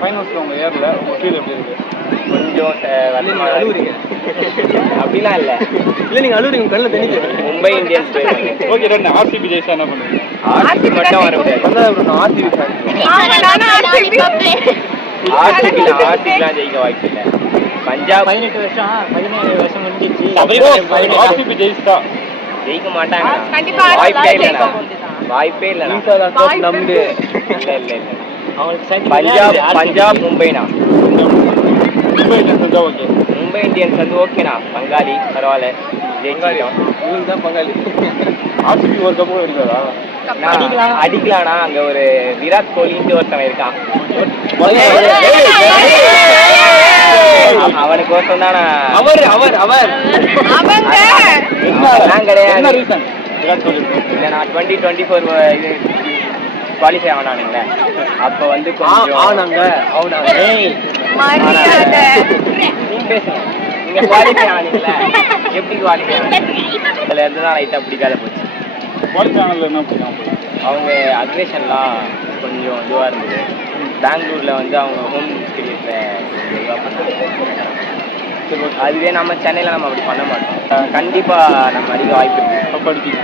ஃபைனல்ஸில் உங்கள் ஏரில் உங்கள் ஃபீல் எப்படி இருக்கு கொஞ்சம் இருக்கு. அப்படிலாம் இல்லை இல்லை நீங்கள் அழுவுறீங்க கண்ணில் தண்ணி மும்பை இந்தியன்ஸ் ஓகே ரெண்டு ஆர்சிபி ஜெயிச்சா என்ன பண்ணுவீங்க ஆர்சிபி மட்டும் வர முடியாது நான் ஆர்சிபி ஆர்சிபிலாம் ஆர்சிபிலாம் ஜெயிக்க வாய்ப்பு இல்லை பஞ்சாப் பதினெட்டு வருஷம் பதினேழு வருஷம் முடிஞ்சிச்சு ஆர்சிபி ஜெயிச்சிட்டா ஜெயிக்க மாட்டாங்க கண்டிப்பா வாய்ப்பே மாட்டாங்க. வாய்ப்பே இல்லைண்ணா நம்பு இல்லை இல்லை இல்லை Punjab Punjab மும்பைனா? Mumbai Indians okay Mumbai Indians வந்து ஓகேண்ணா பங்காளி பரவாயில்ல. ஜெயிச்சிட்டோம். இவங்க தான் பங்காளி. ஆர்சிபி ஒரு கப்பு கூட அடிக்காதா நான் அடிக்கலாம்னா அங்க ஒரு விராட் கோலின்ட்டு ஒருத்தவன் இருக்கான். அவனுக்கு ஒருத்தன் தான்? அவர் அவர் அவர். அவங்க நான் கிடையாது. என்ன ரீசன் விராட் கோலி. இல்ல நான் டுவெண்ட்டி டுவெண்ட்டி ஃபோர் இது குவாலிஃபை ஆனானுங்களே. அப்போ வந்து கொஞ்சம் ஆனாங்க அவனாங்க மரியாதை. நீங்க பேசுங்க நீங்க குவாலிஃபை ஆனீங்களே. எப்படி குவாலிஃபை ஆனீங்க? அதுல இருந்து தான் லைட்டா பிடிக்காத போச்சு. குவாலி சேனலில் என்ன பிடிக்கும்? அவங்க அக்ரேஷன்லாம் கொஞ்சம் இதுவாக இருந்தது. பெங்களூரில் வந்து அவங்க ஹோம் இதுவாக பண்ணாங்க. அதுவே நம்ம சென்னையில் நம்ம அப்படி பண்ண மாட்டோம். கண்டிப்பாக நம்ம அடிக்க வாய்ப்பு இருக்கு. கப் அடிப்பீங்க